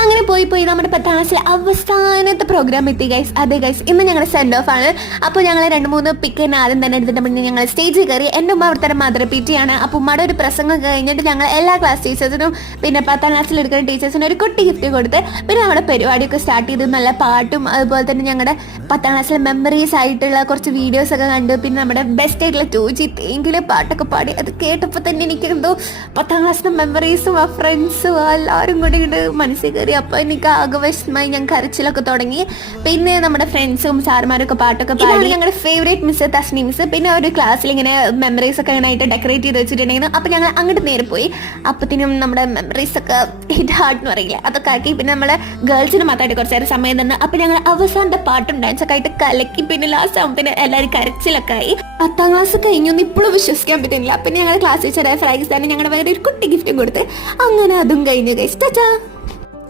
അങ്ങനെ പോയി നമ്മുടെ 10ാം ക്ലാസ്സിലെ അവസാനത്തെ പ്രോഗ്രാം എത്തി ഗൈസ്. അതെ ഗൈസ്, ഇന്ന് ഞങ്ങളുടെ സെൻഡ് ഓഫ് ആണ്. അപ്പോൾ ഞങ്ങൾ 2-3 പിക്ക് ആദ്യം തന്നെ എടുത്തിട്ട് പിന്നെ ഞങ്ങൾ സ്റ്റേജിൽ കയറി. എൻ്റെ ഉമ്മ അവിടുത്തെ മദർ PT ആണ്. അപ്പോൾ ഉമ്മയുടെ ഒരു പ്രസംഗം കഴിഞ്ഞിട്ട് ഞങ്ങൾ എല്ലാ ക്ലാസ് ടീച്ചേഴ്സിനും പിന്നെ 10ാം ക്ലാസ്സിൽ എടുക്കുന്ന ടീച്ചേഴ്സിനും ഒരു കുട്ടി ഗിഫ്റ്റ് കൊടുത്ത് പിന്നെ നമ്മുടെ പരിപാടിയൊക്കെ സ്റ്റാർട്ട് ചെയ്തു. നല്ല പാട്ടും അതുപോലെ തന്നെ ഞങ്ങളുടെ 10ാം ക്ലാസ്സിലെ മെമ്മറീസ് ആയിട്ടുള്ള കുറച്ച് വീഡിയോസൊക്കെ കണ്ട് പിന്നെ നമ്മുടെ ബെസ്റ്റ് ആയിട്ടുള്ള 2G തേങ്കിലെ പാട്ടൊക്കെ പാടി. അത് കേട്ടപ്പോൾ തന്നെ എനിക്ക് എന്തോ 10ാം ക്ലാസ്സിലെ മെമ്മറീസും ആ ഫ്രണ്ട്സും എല്ലാവരും കൂടി മനസ്സിൽ കയറി. അപ്പോൾ എനിക്ക് ആഘോഷമായി ഞാൻ കരച്ചിലൊക്കെ തുടങ്ങി. പിന്നെ നമ്മുടെ ഫ്രണ്ട്സും സാറുമാരൊക്കെ പാട്ടൊക്കെ പാടി. ഞങ്ങളുടെ ഫേവറേറ്റ് മിസ് തസ്നി മിസ് പിന്നെ ഒരു ക്ലാസ്സിൽ ഇങ്ങനെ മെമ്മറീസ് ഒക്കെ ആയിട്ട് ഡെക്കറേറ്റ് ചെയ്ത് വെച്ചിട്ടുണ്ടായിരുന്നു. അപ്പോൾ ഞങ്ങൾ അങ്ങോട്ട് നേരെ പോയി. അപ്പത്തിനും നമ്മുടെ മെമ്മറീസ് ഒക്കെ ഹിറ്റ് ഹാർട്ട് എന്ന് പറയില്ല അതൊക്കെ ആക്കി. പിന്നെ നമ്മളെ ഗേൾസിന് മാത്രമായിട്ട് കുറച്ച് നേരം സമയം തന്നെ. അപ്പോൾ ഞങ്ങൾ അവസാനത്തെ പാട്ടും ഡാൻസൊക്കെ ആയിട്ട് കലക്കി. പിന്നെ ലാസ്റ്റ് ആകുമ്പോൾ എല്ലാവരും കരച്ചിലൊക്കെ ആയി. 10ാം ക്ലാസ് കഴിഞ്ഞൊന്നും ഇപ്പോഴും വിശ്വസിക്കാൻ പറ്റുന്നില്ല. പിന്നെ ഞങ്ങളുടെ ക്ലാസ് ടീച്ചറായ ഫ്രൈസ് തന്നെ ഞങ്ങളുടെ വേറെ ഒരു കുട്ടി ഗിഫ്റ്റും കൊടുത്ത് അങ്ങനെ അതും കഴിഞ്ഞു ഗൈസ്. ടാറ്റാ.